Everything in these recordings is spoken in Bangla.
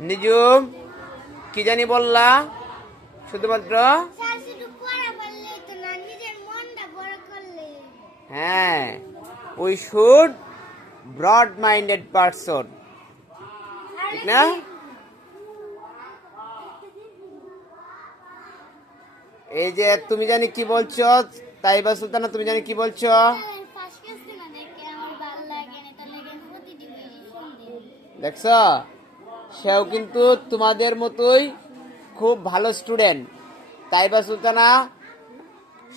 নিজুম কি জানি বললা? শুধুমাত্র হ্যাঁ, we should broad minded person, ঠিক না? এই যে তুমি জানি কি বলছো, তাইবা সুলতানা, তুমি জানি কি বলছো? দেখছো, সেও কিন্তু তোমাদের মতোই খুব ভালো স্টুডেন্ট। তাইবা সুলতানা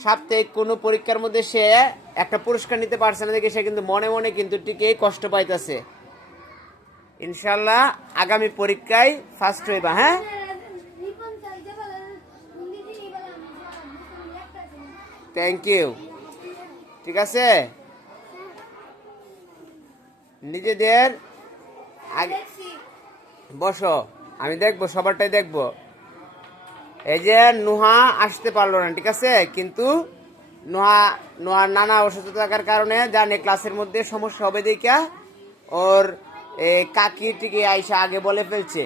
সাপ্তাহিক কোনো পরীক্ষার মধ্যে সে একটা পুরস্কার নিতে পারছে না দেখে সে কিন্তু মনে মনে কিন্তু ঠিকই কষ্ট পাইতেছে। ইনশাল্লাহ আগামী পরীক্ষায় ফার্স্ট হইবা। হ্যাঁ, থ্যাংক ইউ। ঠিক আছে, নিজেদের আগে বসো, আমি দেখবো, সবারটাই দেখবো। এই যে নুহা আসতে পারলো না, ঠিক আছে, কিন্তু নোহার নানা অসুস্থ থাকার কারণে জানে ক্লাসের মধ্যে সমস্যা হবে দেখা ওর কাকি টিকে আইসা আগে বলে ফেলছে।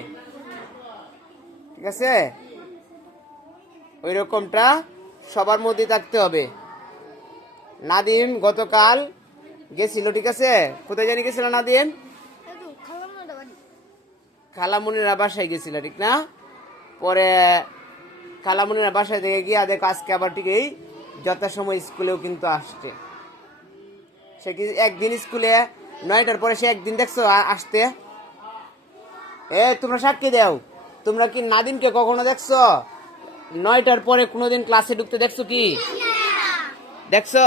ঠিক আছে, ওই রকমটা সবার মধ্যে থাকতে হবে। নাদিম গতকাল গেছিল, ঠিক আছে, কোথায় জানি গেছিল নাদিম? খালামুনিরা বাসায় গেছিল, ঠিক না? পরে খালামুনিরা বাসায় থেকে গিয়ে দেখো আজকে আবার ঠিকই যথাসময় স্কুলেও কিন্তু আসছে। সে কি একদিন স্কুলে 9টার পরে সে একদিন দেখছো আসতে? তোমরা সাক্ষী দাও, তোমরা কি নাদিমকে কখনো দেখছো 9টার পরে কোনোদিন ক্লাসে ঢুকতে দেখছো কি? দেখছো?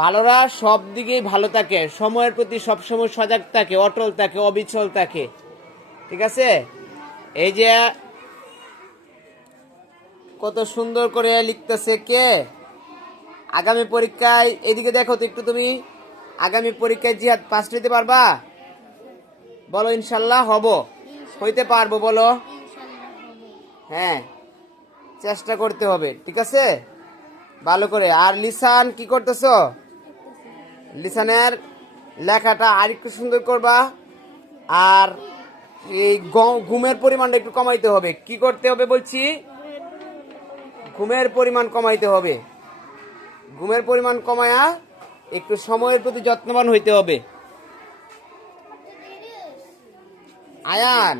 ভালোরা সব দিকেই ভালো থাকে, সময়ের প্রতি সবসময় সজাগ থাকে, অটল থাকে, অবিচল থাকে। ঠিক আছে, এই যে কত সুন্দর করে লিখতেছে কে আগামী পরীক্ষায়, এদিকে দেখো তো একটু, তুমি আগামী পরীক্ষায় জিহাদ পাস হইতে পারবা? বলো ইনশাল্লাহ হইতে পারবো, বলো। হ্যাঁ, চেষ্টা করতে হবে, ঠিক আছে, ভালো করে। আর লিসান কি করতেছো? লিসানের লেখাটা আর একটু সুন্দর করবা, আর এই ঘুমের পরিমাণটা একটু কমাইতে হবে। কি করতে হবে বলছি? ঘুমের পরিমাণ কমাইতে হবে। ঘুমের পরিমাণ কমায়া একটু সময়ের প্রতি যত্নবান হইতে হবে। আয়ান,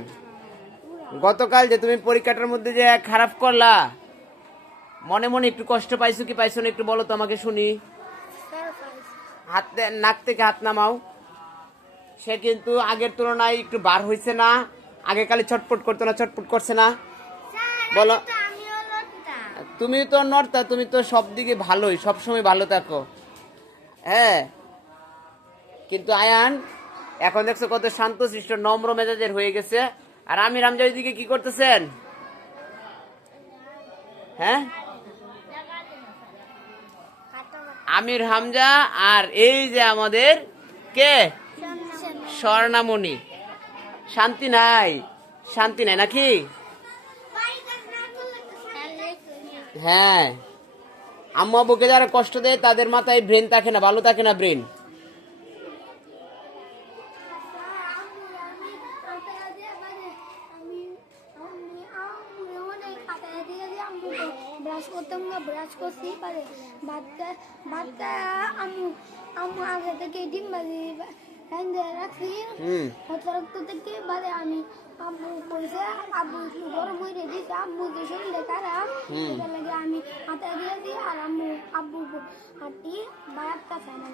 গতকাল যে তুমি পরীক্ষাটার মধ্যে যে খারাপ করলা, মনে মনে একটু কষ্ট পাইছো কি পাইছো না একটু বলো তো আমাকে শুনি। নাক থেকে হাত নামাও। সে কিন্তু আগের তুলনায় একটু বার হইছে না? আগে কালে ছটপট করতো না, ছটপট করছে না? বলো। তুমি তো নড়তা, তুমি তো সব দিকে ভালোই, সবসময় ভালো থাকো। হ্যাঁ, কিন্তু আয়ান এখন দেখছো কত শান্তশিষ্ট নম্র মেজাজের হয়ে গেছে। আর আমির হামজা ওইদিকে কি করতেছেন? হ্যাঁ, আমির হামজা আর এই যে আমাদের কে স্বর্ণামণি, শান্তি নাই, শান্তি নাই নাকি? হ্যাঁ, আম্মু আব্বুকে যারা কষ্ট দেয় তাদের মাথায় ব্রেন থাকে না, ভালো থাকে না ব্রেন। ব্রাশ করতাম না, ব্রাশ করছি পারে ভাতটা আম্মু আগে থেকে ডিম ভাজি রাখছি রক্ত থেকে বাদে আমি আব্বু কইছে, আব্বু একটু গরম হয়ে দিয়েছে, আব্বু যে শরীরে খারাপ এটার লাগে আমি মাথায় দিয়েছি। আর আব্বু হাঁটি বাড়াতে চায় না,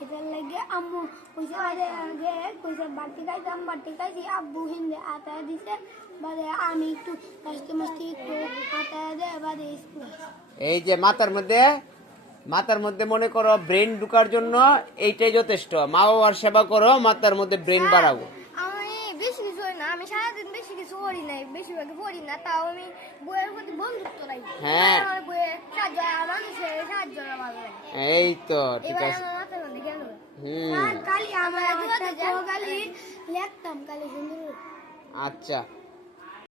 এটার লাগে আম্মু কইছে বাদে আগে কইছে বাটি খাইতাম, বাটি খাইছি, আব্বু হিন্দে আটায় দিছে, বাদে আমি একটু মাস্তি একটু আটায় দেয় বাদে স্কুল। এই যে মাথার মধ্যে মনে করো ব্রেন ঢুকার জন্য এইটাই যথেষ্ট। মা বাবার সেবা করো, মাথার মধ্যে ব্রেন বাড়াবো। আমি বেশি কিছু হয় না, আমি সারাদিন বেশি কিছু করি নাই, বেশিরভাগ পড়ি না, তাও আমি বইয়ের প্রতি বন্ধুত্ব রাখি। হ্যাঁ, বইয়ে সাহায্য, মানুষের সাহায্য ভালো লাগে। এই তো ঠিক আছে। কালি আমার কালি লিখতাম, কালি সুন্দর। আচ্ছা।